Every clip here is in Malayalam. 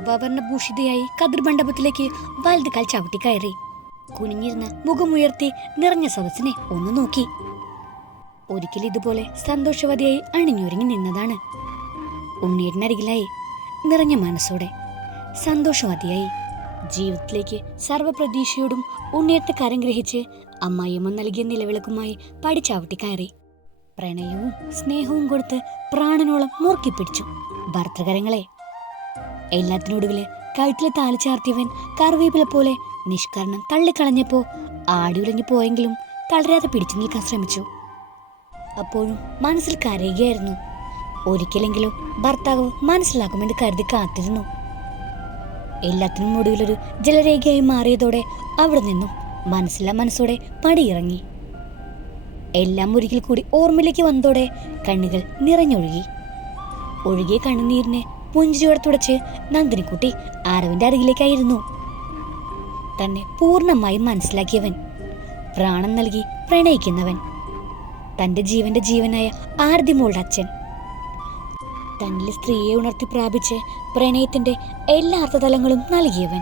സർവാഭരണഭൂഷിതയായി കതിർ മണ്ഡപത്തിലേക്ക് വലത് കാൽ ചവിട്ടി കയറി. കുനിഞ്ഞിരുന്ന മുഖമുയർത്തി നിറഞ്ഞ സദസ്സിനെ ഒന്ന് നോക്കി. ഒരിക്കൽ ഇതുപോലെ സന്തോഷവതിയായി അണിഞ്ഞൊരുങ്ങി നിന്നതാണ്. ഉണ്ണീരിനരികിലായി നിറഞ്ഞ മനസ്സോടെ സന്തോഷവതിയായി ജീവിതത്തിലേക്ക് സർവപ്രതീക്ഷയോടും ഉണ്ണിയത്തെ കരം ഗ്രഹിച്ച് അമ്മായിയമ്മ നൽകിയ നിലവിളക്കുമായി പടിച്ചാവട്ടി കയറി. പ്രണയവും സ്നേഹവും കൊടുത്ത് പ്രാണനോളം മുറുക്കിപ്പിടിച്ചു ഭർത്തകരങ്ങളെ എല്ലാത്തിനൊടുവിൽ കഴുത്തിലെ താലി ചാർത്തിയവൻ കറിവേപ്പില പോലെ നിഷ്കരണം തള്ളിക്കളഞ്ഞപ്പോ ആടിയുലഞ്ഞു പോയെങ്കിലും തളരാതെ പിടിച്ചു നിൽക്കാൻ ശ്രമിച്ചു. അപ്പോഴും മനസ്സിൽ കരയുകയായിരുന്നു. ഒരിക്കലെങ്കിലും ഭർത്താവ് മനസ്സിലാക്കുമെന്ന് കരുതി കാത്തിരുന്നു. എല്ലാത്തിനും ഒടുവിലൊരു ജലരേഖയായി മാറിയതോടെ അവിടെ നിന്നും മനസ്സില്ല മനസ്സോടെ പടിയിറങ്ങി. എല്ലാം ഒരിക്കൽ കൂടി ഓർമ്മയിലേക്ക് വന്നതോടെ കണ്ണുകൾ നിറഞ്ഞൊഴുകി. ഒഴുകിയ കണ്ണുനീരിനെ പുഞ്ചിരിയോടെ തുടച്ച് നന്ദിനിക്കുട്ടി ആരവിന്റെ അരികിലേക്കായിരുന്നു തന്നെ പൂർണമായും മനസ്സിലാക്കിയവൻ പ്രാണൻ നൽകി പ്രണയിക്കുന്നവൻ തന്റെ ജീവന്റെ ജീവനായ ആർദിമോളുടെ അച്ഛൻ. തന്റെ സ്ത്രീയെ ഉണർത്തി പ്രാപിച്ച് പ്രണയത്തിന്റെ എല്ലാ അർത്ഥതലങ്ങളും നൽകിയവൻ.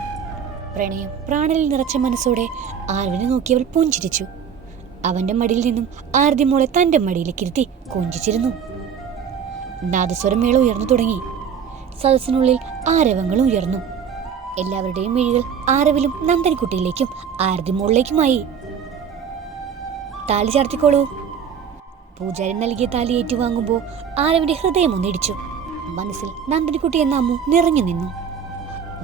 പ്രണയം പ്രാണനിൽ നിറച്ച മനസ്സോടെ ആർവിനെ നോക്കിയവൾ പുഞ്ചിരിച്ചു. അവന്റെ മടിയിൽ നിന്നും ആർദിമോളെ തന്റെ മടിയിലേക്ക് ഇരുത്തി കൊഞ്ചിച്ചിരുന്നു. നാദസ്വരമേള ഉയർന്നു തുടങ്ങി. സദസ്സിനുള്ളിൽ ആരവങ്ങൾ ഉയർന്നു. എല്ലാവരുടെയും മിഴികൾ ആരവിലും നന്ദൻകുട്ടിയിലേക്കും ആരതിമോളിലേക്കുമായി താലി ചാർത്തിക്കോളൂ. പൂജാരി നൽകിയ താലി ഏറ്റുവാങ്ങുമ്പോൾ ആരവിന്റെ ഹൃദയം ഒന്നിടിച്ചു മനസ്സിൽ നന്ദൻകുട്ടി എന്ന അമ്മു നിറഞ്ഞു നിന്നു.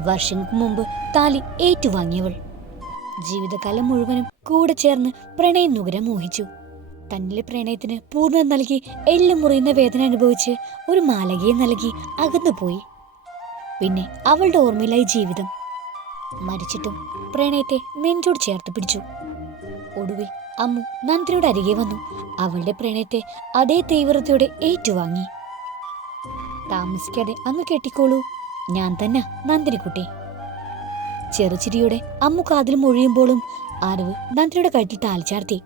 വർഷങ്ങൾക്ക് മുമ്പ് താലി ഏറ്റുവാങ്ങിയവൾ. ജീവിതകാലം മുഴുവനും കൂടെ ചേർന്ന് പ്രണയം നുകരം മോഹിച്ചു. തന്നിലെ പ്രണയത്തിന് പൂർണം നൽകി എല്ലും മുറിയുന്ന വേദന അനുഭവിച്ച് ഒരു മാലകയെ നൽകി അകന്നുപോയി. പിന്നെ അവളുടെ ഓർമ്മയിലായി ജീവിതം. മരിച്ചിട്ടും പ്രണയത്തെ നെഞ്ചോട് ചേർത്ത് പിടിച്ചു. ഒടുവിൽ അമ്മു നന്ദിനിയുടെ അരികെ വന്നു. അവളുടെ പ്രണയത്തെ അതേ തീവ്രതയോടെ ഏറ്റുവാങ്ങി. താമസിക്കാതെ അങ്ങ് കെട്ടിക്കോളൂ. ഞാൻ തന്നെ നന്ദിനിക്കുട്ടി. ചെറുചിരിയോടെ അമ്മു കാതിൽ മൊഴിയുമ്പോഴും അറിവ് നന്ദിനിയുടെ കഴുത്തിൽ താലിച്ചാർത്തി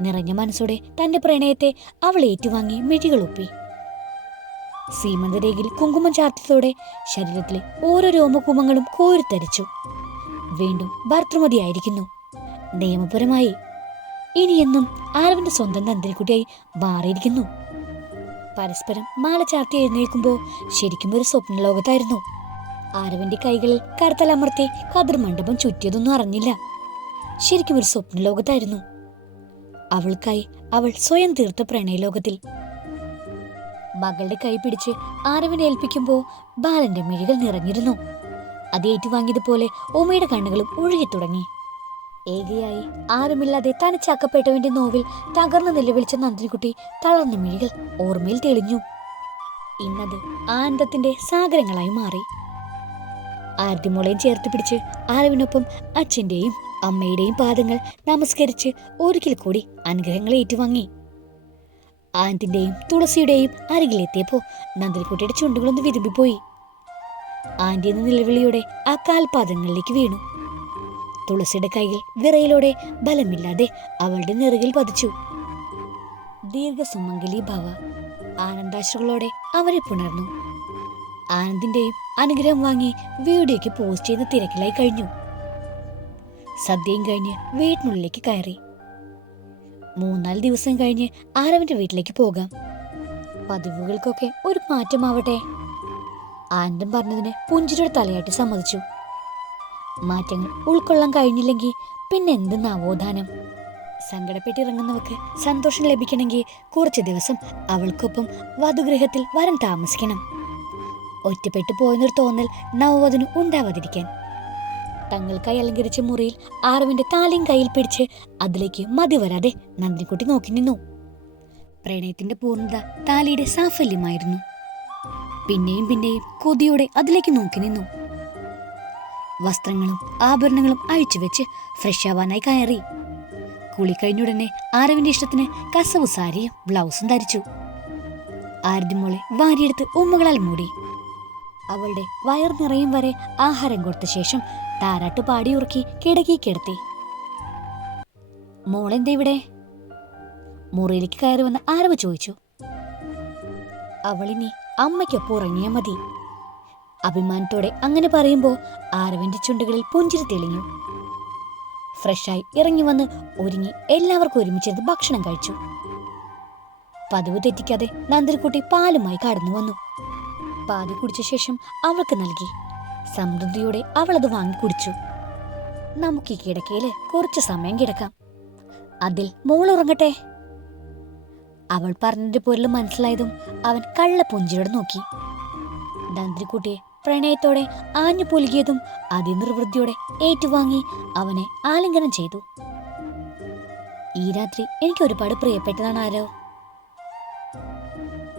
നിറഞ്ഞ മനസ്സോടെ തന്റെ പ്രണയത്തെ അവൾ ഏറ്റുവാങ്ങി മിഴികളൊപ്പി സീമന്തരേഖയിൽ കുങ്കുമം ചാർത്തിയതോടെ ശരീരത്തിലെ ഓരോ രോമകുമങ്ങളും കോരിത്തരിച്ചു. വീണ്ടും ഭർത്തൃമതിയായിരിക്കുന്നു നിയമപരമായി ഇനിയെന്നും ആരവിന്റെ സ്വന്തം നന്ദിനിക്കുട്ടിയായി മാറിയിരിക്കുന്നു. പരസ്പരം മാല ചാർത്തി എഴുന്നേൽക്കുമ്പോൾ ശരിക്കും ഒരു സ്വപ്ന ലോകത്തായിരുന്നു. ആരവിന്റെ കൈകളിൽ കറുത്തലമർത്തി കതിർ മണ്ഡപം ചുറ്റിയതൊന്നും അറിഞ്ഞില്ല. ശരിക്കും ഒരു സ്വപ്ന ലോകത്തായിരുന്നു. അവൾക്കായി അവൾ സ്വയം തീർത്ത പ്രണയലോകത്തിൽ. മകളുടെ കൈ പിടിച്ച് ആരവിനെ ഏൽപ്പിക്കുമ്പോൾ ബാലന്റെ മിഴികൾ നിറഞ്ഞിരുന്നു. അത് ഏറ്റുവാങ്ങിയതുപോലെ ഉമയുടെ കണ്ണുകളും ഒഴുകി തുടങ്ങി. ഏകയായി ആരുമില്ലാതെ തനിച്ചാക്കപ്പെട്ടവന്റെ നോവിൽ തകർന്നു നിലവിളിച്ച നന്ദിനിക്കുട്ടി തളർന്ന മിഴികൾ ഓർമ്മയിൽ തെളിഞ്ഞു. ഇന്നത് ആനന്ദത്തിന്റെ സാഗരങ്ങളായി മാറി. ആർത്തിമോളെയും ചേർത്ത് പിടിച്ച് ആരവിനൊപ്പം അച്ഛന്റെയും അമ്മയുടെയും പാദങ്ങൾ നമസ്കരിച്ച് ഒരിക്കൽ കൂടി അനുഗ്രഹങ്ങൾ ഏറ്റുവാങ്ങി. ആന്റിന്റെയും തുളസിയുടെയും അരികിലെത്തിയപ്പോ നന്ദിനിക്കുട്ടിയുടെ ചുണ്ടുകളൊന്ന് വിരുമ്പിപ്പോയി ആന്റി എന്ന നിലവിളിയോടെ ആ കാൽപാദങ്ങളിലേക്ക് വീണു. തുളസിയുടെ കയ്യിൽ വിറയിലൂടെ ബലമില്ലാതെ അവളുടെ നിറകിൽ പതിച്ചു. ദീർഘസുമംഗലി ഭവ ആനന്ദാശ്രുകളോടെ അവരെ പുണർന്നു. ആനന്ദിന്റെയും അനുഗ്രഹം വാങ്ങി വീഡിയോയ്ക്ക് പോസ്റ്റ് ചെയ്യുന്ന തിരക്കിലായി കഴിഞ്ഞു. സദ്യയും കഴിഞ്ഞ് വീട്ടിനുള്ളിലേക്ക് കയറി. മൂന്നാൽ ദിവസം കഴിഞ്ഞ് ആരവന്റെ വീട്ടിലേക്ക് പോകാം. പതിവുകൾക്കൊക്കെ ഒരു മാറ്റമാവട്ടെ. ആനന്ദം പറഞ്ഞതിന് പുഞ്ചിരിയുടെ തലയാട്ടി സമ്മതിച്ചു. മാറ്റങ്ങൾ ഉൾക്കൊള്ളാൻ കഴിഞ്ഞില്ലെങ്കിൽ പിന്നെ എന്ത് നവോത്ഥാനം സങ്കടപ്പെട്ടിറങ്ങുന്നവർക്ക് സന്തോഷം ലഭിക്കണമെങ്കിൽ കുറച്ച് ദിവസം അവൾക്കൊപ്പം വധുഗൃഹത്തിൽ വരം താമസിക്കണം. ഒറ്റപ്പെട്ടു പോയെന്നൊരു തോന്നൽ നവവധുന് ഉണ്ടാവാതിരിക്കാൻ. തങ്ങൾക്കായി അലങ്കരിച്ച മുറിയിൽ ആറവിന്റെ താലിയും കയ്യിൽ പിടിച്ച് അതിലേക്ക് മതി വരാതെ നന്ദിനിക്കുട്ടി നോക്കി നിന്നു. പ്രണയത്തിന്റെ പൂർണത താലിയുടെ സാഫല്യമായിരുന്നു. പിന്നെയും പിന്നെയും കൊതിയോടെ അതിലേക്ക് നോക്കി നിന്നു. വസ്ത്രങ്ങളും ആഭരണങ്ങളും അഴിച്ചുവെച്ച് ഫ്രഷ് ആവാനായി കയറി. കുളി കഴിഞ്ഞുടനെ ആരവിന്റെ ഇഷ്ടത്തിന് കസവ് സാരിയും ബ്ലൗസും ധരിച്ചു. ആരുടെ മോളെ വാരിയെടുത്ത് ഉമ്മകളാൽ മൂടി. അവളുടെ വയർ നിറയും വരെ ആഹാരം കൊടുത്ത ശേഷം താരാട്ട് പാടിയുറക്കി കിടക്കി കിടത്തി. മോളെന്താ ഇവിടെ? മുറിയിലേക്ക് കയറി വന്ന് ആരവ് ചോദിച്ചു. അവളിനി അമ്മയ്ക്കൊപ്പം ഉറങ്ങിയാൽ മതി. അഭിമാനത്തോടെ അങ്ങനെ പറയുമ്പോൾ ആരവിന്റെ ചുണ്ടുകളിൽ പുഞ്ചിരി തെളിഞ്ഞു. ഫ്രഷായി ഇറങ്ങി വന്ന് ഒരുങ്ങി എല്ലാവർക്കും ഒരുമിച്ചിരുന്ന് ഭക്ഷണം കഴിച്ചു. പതിവ് തെറ്റിക്കാതെ നന്ദിരിക്കുട്ടി പാലുമായി കടന്നു വന്നു. പാതി കുടിച്ച ശേഷം അവൾക്ക് നൽകി. സമൃദ്ധിയോടെ അവൾ അത് വാങ്ങി കുടിച്ചു. നമുക്ക് ഈ കിടക്കയിൽ കുറച്ചു സമയം കിടക്കാം. അതിൽ മോൾ ഉറങ്ങട്ടെ. അവൾ പറഞ്ഞതിന്റെ പൊരുൾ മനസ്സിലായതും അവൻ കള്ള പുഞ്ചിരോട് നോക്കി. ദന്ത്രിക്കുട്ടിയെ പ്രണയത്തോടെ ആഞ്ഞു പുലുകിയതും അതിനിർവൃത്തിയോടെ ഏറ്റുവാങ്ങി അവനെ ആലിംഗനം ചെയ്തു. ഈ രാത്രി എനിക്ക് ഒരുപാട് പ്രിയപ്പെട്ടതാണ് ആരോ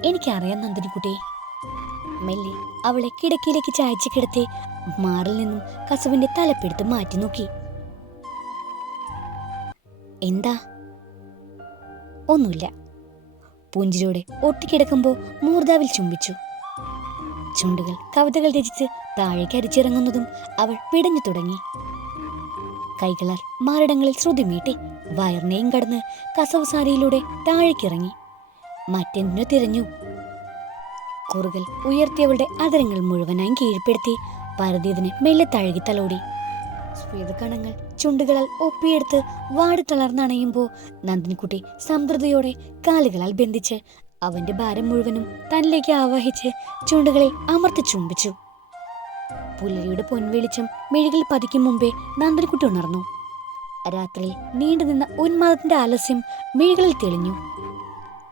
എനിക്കറിയാം നന്ദിനിക്കുട്ടി. മെല്ലെ അവളെ കിടക്കിയിലേക്ക് ചായച്ചു കിടത്തി മാറിൽ നിന്നും കസവിന്റെ തലപ്പെടുത്ത് മാറ്റി നോക്കി. എന്താ? ഒന്നുമില്ല. പൂഞ്ചിരോടെ ഒട്ടിക്കിടക്കുമ്പോ മൂർദാവിൽ ചുംബിച്ചു. ചുണ്ടുകൾ കവിതകൾ രചിച്ച് താഴേക്ക് അരിച്ചിറങ്ങുന്നതും അവൾ പിടഞ്ഞു തുടങ്ങി. കൈകളാൽ മാറിടങ്ങളിൽ ശ്രുതി മീട്ടി വയറിനെയും കടന്ന് കസവ് സാരിയിലൂടെ താഴേക്കിറങ്ങി. മറ്റെന്തിനു തിരഞ്ഞു കുറുകൽ ഉയർത്തിയവളുടെ അതരങ്ങൾ മുഴുവനായി കീഴ്പ്പെടുത്തി. പരതീതിനെ മെല്ലെ തഴുകി തലോടി. ശ്വേതകണങ്ങൾ ചുണ്ടുകളാൽ ഒപ്പിയെടുത്ത് വാടി തളർന്നണയുമ്പോൾ നന്ദിനിക്കുട്ടി സംതൃതയോടെ കാലുകളാൽ ബന്ധിച്ച് അവന്റെ ഭാരം മുഴുവനും തന്നിലേക്ക് ആവാഹിച്ച് ചുണ്ടുകളെ അമർത്തി ചുംബിച്ചു. പുലരിയുടെ പൊൻവെളിച്ചം മെഴുകിൽ പതിക്കും മുമ്പേ നന്ദിനിക്കുട്ടി ഉണർന്നു. രാത്രിയിൽ നീണ്ടുനിന്ന ഉന്മാദത്തിന്റെ ആലസ്യം മെഴുകളിൽ തെളിഞ്ഞു.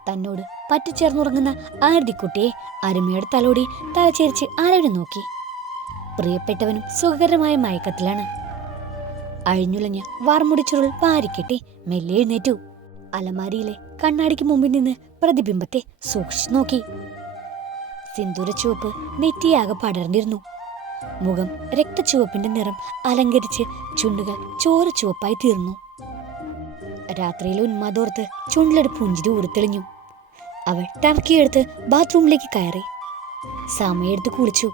തന്നോട് പറ്റിച്ചേർന്നുറങ്ങുന്ന ആരതിക്കുട്ടിയെ അരുമയുടെ തലോടി തലചേരിച്ച് ആരവനെ നോക്കി. പ്രിയപ്പെട്ടവനും സുഖകരമായ മയക്കത്തിലാണ്. അഴിഞ്ഞുലഞ്ഞ വാർമുടിച്ചുരുൾ വാരിക്കെട്ടി മെല്ലെ എഴുന്നേറ്റു. അലമാരിയിലെ കണ്ണാടിക്ക് മുമ്പിൽ നിന്ന് പ്രതിബിംബത്തെ സൂക്ഷിച്ചു നോക്കി. സിന്ദൂര ചുവപ്പ് നെറ്റിയാകെ പടർന്നിരുന്നു. മുഖം രക്തചുവപ്പിന്റെ നിറം അലങ്കരിച്ച് ചുണ്ടുകൾ ചോര ചുവപ്പായി തീർന്നു. രാത്രിയിലെ ഉന്മാതോർത്ത് ചുണ്ടിലൊരു പുഞ്ചിരി ഉറുത്തെളിഞ്ഞു അവൾ ടർക്കിയെടുത്ത് ബാത്റൂമിലേക്ക് കയറി. സമയെടുത്ത് കുളിച്ചു.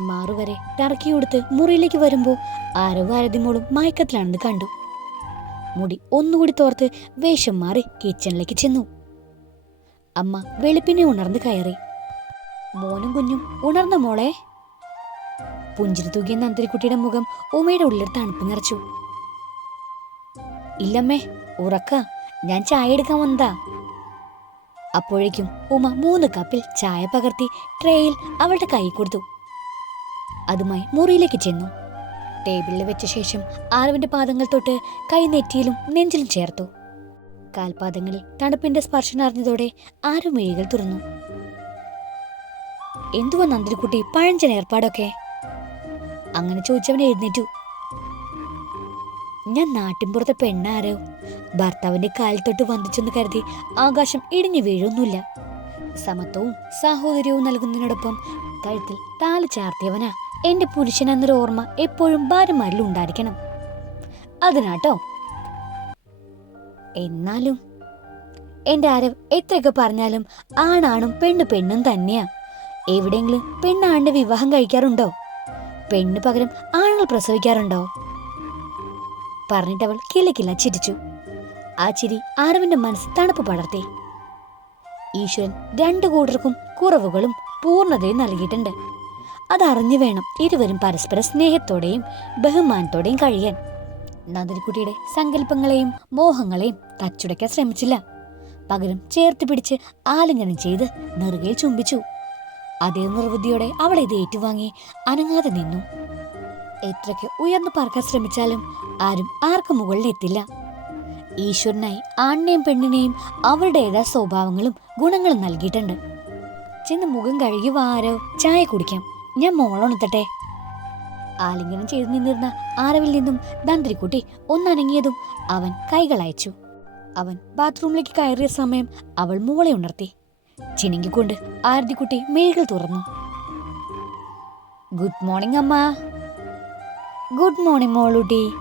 മാറുവരെ ടർക്കി കൊടുത്ത് മുറിയിലേക്ക് വരുമ്പോൾ ആരോ ആരതിമോളും മയക്കത്തിലാണെന്ന് കണ്ടു. മുടി ഒന്നുകൂടി തോർത്ത് വേഷം മാറി കിച്ചണിലേക്ക് ചെന്നു. അമ്മ വെളുപ്പിനെ ഉണർന്ന് കയറി. മോനും കുഞ്ഞും ഉണർന്ന മോളെ. പുഞ്ചിരി തൂകിയ നന്തിരിക്കുട്ടിയുടെ മുഖം ഉമയുടെ ഉള്ളിൽ തണുപ്പ് നിറച്ചു. ഇല്ലമ്മേ ഉറക്ക. ഞാൻ ചായ എടുക്കാൻ വന്നതാ. അപ്പോഴേക്കും ഉമ മൂന്ന് കപ്പിൽ ചായ പകർത്തി ട്രേയിൽ അവളുടെ കൈ കൊടുത്തു. അതുമായി മുറിയിലേക്ക് ചെന്നു. ടേബിളിൽ വെച്ച ശേഷം ആരവിന്റെ പാദങ്ങൾ തൊട്ട് കൈ നെറ്റിയിലും നെഞ്ചിലും ചേർത്തു. കാൽപാദങ്ങളിൽ തണുപ്പിന്റെ സ്പർശനം അറിഞ്ഞതോടെ ആരും മിഴികൾ തുറന്നു. എന്തുവാ നന്ദിനിക്കുട്ടി പഴഞ്ചൻ ഏർപ്പാടൊക്കെ? അങ്ങനെ ചോദിച്ചവൻ എഴുന്നേറ്റു. ഞാൻ നാട്ടിൻപുറത്തെ പെണ്ണാരോ? ഭർത്താവിന്റെ കാലിൽ തൊട്ട് വന്ദിച്ചെന്ന് കരുതി ആകാശം ഇടിഞ്ഞു വീഴൊന്നുമില്ല. സമത്വവും സാഹോദര്യവും നൽകുന്നതിനോടൊപ്പം കഴുത്തിൽ താലി ചാർത്തിയവനാ എന്റെ പുരുഷൻ എന്നൊരു ഓർമ്മ എപ്പോഴും ഭാര്യമാരിൽ ഉണ്ടായിരിക്കണം. അതിനാട്ടോ. എന്നാലും എന്റെ ആരവ് എത്രയൊക്കെ പറഞ്ഞാലും ആണാണും പെണ്ണ് പെണ്ണും തന്നെയാ. എവിടെയെങ്കിലും പെണ്ണാണിന്റെ വിവാഹം കഴിക്കാറുണ്ടോ? പെണ്ണ് പകരം ആണുങ്ങൾ പ്രസവിക്കാറുണ്ടോ? പറഞ്ഞിട്ടവൾ കിലക്കില്ല ചിരിച്ചു. ആ ചിരി ആരവിന്റെ മനസ്സ് തണുപ്പ് പടർത്തി. ഈശ്വരൻ രണ്ടു കൂടർക്കും കുറവുകളും പൂർണതയും നൽകിയിട്ടുണ്ട്. അതറിഞ്ഞു വേണം ഇരുവരും പരസ്പര സ്നേഹത്തോടെയും ബഹുമാനത്തോടെയും കഴിയാൻ. നന്ദിനിക്കുട്ടിയുടെ സങ്കല്പങ്ങളെയും മോഹങ്ങളെയും തച്ചുടയ്ക്കാൻ ശ്രമിച്ചില്ല. പകരം ചേർത്ത് പിടിച്ച് ആലിംഗനം ചെയ്ത് നെറുകയിൽ ചുംബിച്ചു. അതേ നിർവൃതിയോടെ അവളെ ഇത് ഏറ്റുവാങ്ങി അനങ്ങാതെ നിന്നു. എത്രയ്ക്ക് ഉയർന്നു പറക്കാൻ ശ്രമിച്ചാലും ആരും ആർക്കും മുകളിലെത്തില്ല. ഈശ്വരനായി ആണിനെയും പെണ്ണിനെയും അവരുടേതായ സ്വഭാവങ്ങളും ഗുണങ്ങളും നൽകിയിട്ടുണ്ട്. ചെന്ന് മുഖം കഴുകി വാരോ? ചായ കുടിക്കാം. ഞാൻ മോളോണത്തട്ടെ ആലിംഗനം ചെയ്തു നിന്നിരുന്ന ആരവിൽ നിന്നും ദന്ത്രിക്കുട്ടി ഒന്നനങ്ങിയതും അവൻ കൈകൾ അയച്ചു. അവൻ ബാത്റൂമിലേക്ക് കയറിയ സമയം അവൾ മോളെ ഉണർത്തി. ചിനുങ്ങിക്കൊണ്ട് ആരതിക്കുട്ടി മേഴുകൾ തുറന്നു. ഗുഡ് മോർണിംഗ് അമ്മ. ഗുഡ് മോർണിംഗ് മോളൂട്ടി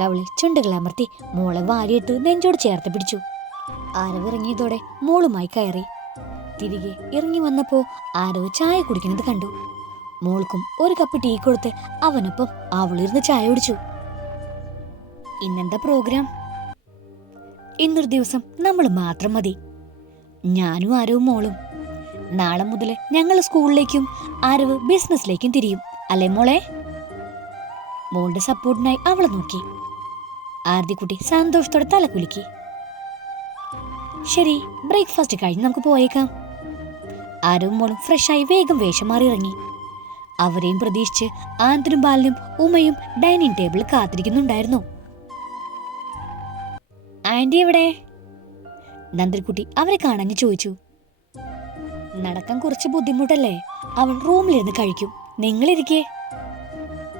കവളി ചുണ്ടുകൾ അമർത്തി മോളെ വാരിയിട്ട് നെഞ്ചോട് ചേർത്ത് പിടിച്ചു. ആരവിറങ്ങിയതോടെ മോളുമായി കയറി. തിരികെ ഇറങ്ങി വന്നപ്പോ ആരോ ചായ കുടിക്കുന്നത് കണ്ടു. മോൾക്കും ഒരു കപ്പ് ടീ കൊടുത്ത് അവനൊപ്പം അവളിരുന്ന് ചായ കുടിച്ചു. ഇന്നെന്താ പ്രോഗ്രാം? ഇന്നൊരു ദിവസം നമ്മൾ മാത്രം മതി. ഞാനും ആരവും മോളും. നാളെ മുതൽ ഞങ്ങൾ സ്കൂളിലേക്കും ആരവ് ബിസിനസ്സിലേക്കും തിരിയും. അല്ലേ മോളെ? മോളുടെ സപ്പോർട്ടിനായി അവളെ നോക്കി. ആർദിക്കുട്ടി സന്തോഷത്തോടെ തല കുലുക്കി. ശരി ബ്രേക്ക്ഫാസ്റ്റ് കഴിഞ്ഞ് നമുക്ക് പോയേക്കാം. ആരവും മോളും ഫ്രഷായി വേഗം വേഷം മാറി ഇറങ്ങി. അവരെയും പ്രതീക്ഷിച്ച് ആന്തനും ബാലനും ഉമയും ഡൈനിങ് ടേബിളിൽ കാത്തിരിക്കുന്നുണ്ടായിരുന്നു. ആന്റി എവിടെ? നന്ദൻകുട്ടി അവരെ കാണാഞ്ഞ് ചോദിച്ചു. നടക്കാൻ കുറച്ച് ബുദ്ധിമുട്ടല്ലേ? അവൾ റൂമിലിരുന്ന് കഴിക്കും. നിങ്ങളിരിക്കേ.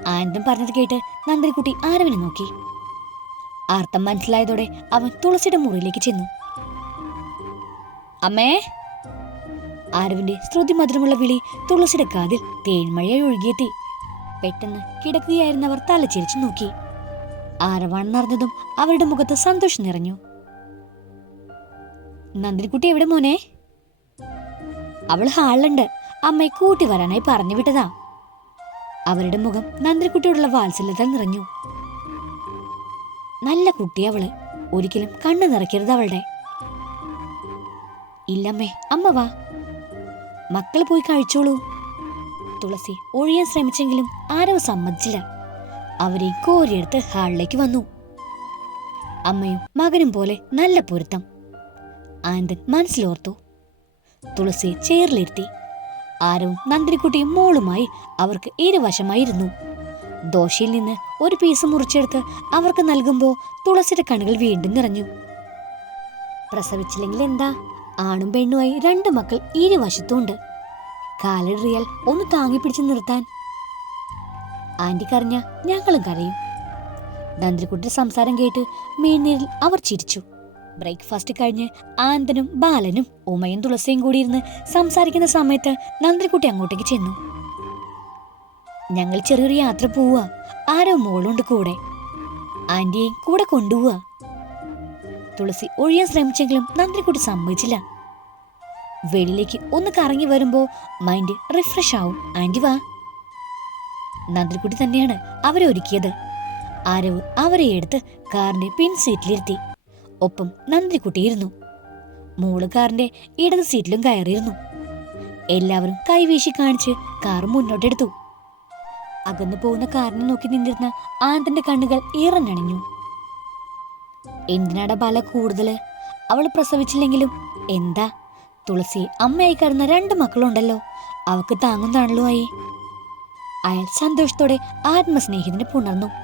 ആനന്ദം പറഞ്ഞത് കേട്ട് നന്ദൻകുട്ടി ആരവിനെ നോക്കി. അർത്ഥം മനസ്സിലായതോടെ അവൻ തുളസിയുടെ മുറിയിലേക്ക് ചെന്നു. അമ്മേ? ആരവിന്റെ ശ്രുതി മധുരമുള്ള വിളി തുളസിയുടെ കാതിൽ തേൻമഴയായി ഒഴുകിയെത്തി. പെട്ടെന്ന് കിടക്കുകയായിരുന്നവർ തലച്ചിരിച്ചു നോക്കി. ആരവാണെന്നറിഞ്ഞതും അവരുടെ മുഖത്ത് സന്തോഷം നിറഞ്ഞു. നന്ദിനിക്കുട്ടി എവിടെ മോനെ? അവൾ ഹാളിലുണ്ട്. അമ്മയെ കൂട്ടി വരാനായി പറഞ്ഞു വിട്ടതാ അവരുടെ മുഖം നന്ദിനിക്കുട്ടിയോടുള്ള വാത്സല്യത നിറഞ്ഞു. നല്ല കുട്ടി അവൾ. ഒരിക്കലും കണ്ണു നിറയ്ക്കരുത് അവളുടെ. ഇല്ലമ്മേ അമ്മ വാ. മക്കൾ പോയി കഴിച്ചോളൂ. തുളസി ഒഴിയാൻ ശ്രമിച്ചെങ്കിലും ആരും സമ്മതിച്ചില്ല. അവരെ കോരിയെടുത്ത് ഹാളിലേക്ക് വന്നു. അമ്മയും മകനും പോലെ നല്ല പൊരുത്തം. ആനന്ദൻ മനസ്സിലോർത്തു. തുളസി ചേറിലിരുത്തി ആരവും നന്ദിനിക്കുട്ടിയും മോളുമായി അവർക്ക് ഇരുവശമായിരുന്നു. ദോശയിൽ നിന്ന് ഒരു പീസ് മുറിച്ചെടുത്ത് അവർക്ക് നൽകുമ്പോൾ തുളസിയുടെ കണ്ണുകൾ വീണ്ടും നിറഞ്ഞു. പ്രസവിച്ചില്ലെങ്കിൽ എന്താ? ആണും പെണ്ണുമായി രണ്ട് മക്കൾ ഇരുവശത്തുണ്ട്. കാലിടറിയാൽ ഒന്ന് താങ്ങി പിടിച്ച് നിർത്താൻ. ആന്റി കറിഞ്ഞ ഞങ്ങളും കരയും. നന്ദിനിക്കുട്ടിയുടെ സംസാരം കേട്ട് മേൽനീരിൽ അവർ ചിരിച്ചു. ബ്രേക്ക്ഫാസ്റ്റ് കഴിഞ്ഞ് ആനന്ദനും ബാലനും ഉമയും തുളസിയും കൂടി ഇരുന്ന് സംസാരിക്കുന്ന സമയത്ത് നന്ദിനിക്കുട്ടി അങ്ങോട്ടേക്ക് ചെന്നു. ഞങ്ങൾ ചെറിയൊരു യാത്ര പോവുക. ആരോ മോളുണ്ട് കൂടെ. ആന്റിയെ കൂടെ കൊണ്ടുപോവുക. തുളസി ഒഴിയാൻ ശ്രമിച്ചെങ്കിലും നന്ദിനിക്കുട്ടി സമ്മതിച്ചില്ല. വെളിയിലേക്ക് ഒന്ന് കറങ്ങി വരുമ്പോ മൈൻഡ് റിഫ്രഷ് ആവും. ആന്റി വാ. നന്ദിനിക്കുട്ടി തന്നെയാണ് അവരെ ഒരുക്കിയത് ആരവ് അവരെ എടുത്ത് കാറിന്റെ പിൻ സീറ്റിലിരുത്തി ഒപ്പം നന്ദിക്കുട്ടിയിരുന്നു. മോൾ കാറിന്റെ ഇടത് സീറ്റിലും കയറിയിരുന്നു. എല്ലാവരും കൈവീശി കാണിച്ച് കാർ മുന്നോട്ടെടുത്തു. അകന്നു പോകുന്ന കാറിനെ നോക്കി നിന്നിരുന്ന ആനന്ദന്റെ കണ്ണുകൾ ഇറഞ്ഞണിഞ്ഞു എന്തിനാടാ ബാല കൂടുതൽ അവൾ പ്രസവിച്ചില്ലെങ്കിലും എന്താ? തുളസി അമ്മയായി കടന്ന രണ്ട് മക്കളുണ്ടല്ലോ അവക്ക് താങ്ങുന്നതാണല്ലോ ആയി അയാൾ സന്തോഷത്തോടെ ആത്മസ്നേഹിതനെ പുണർന്നു.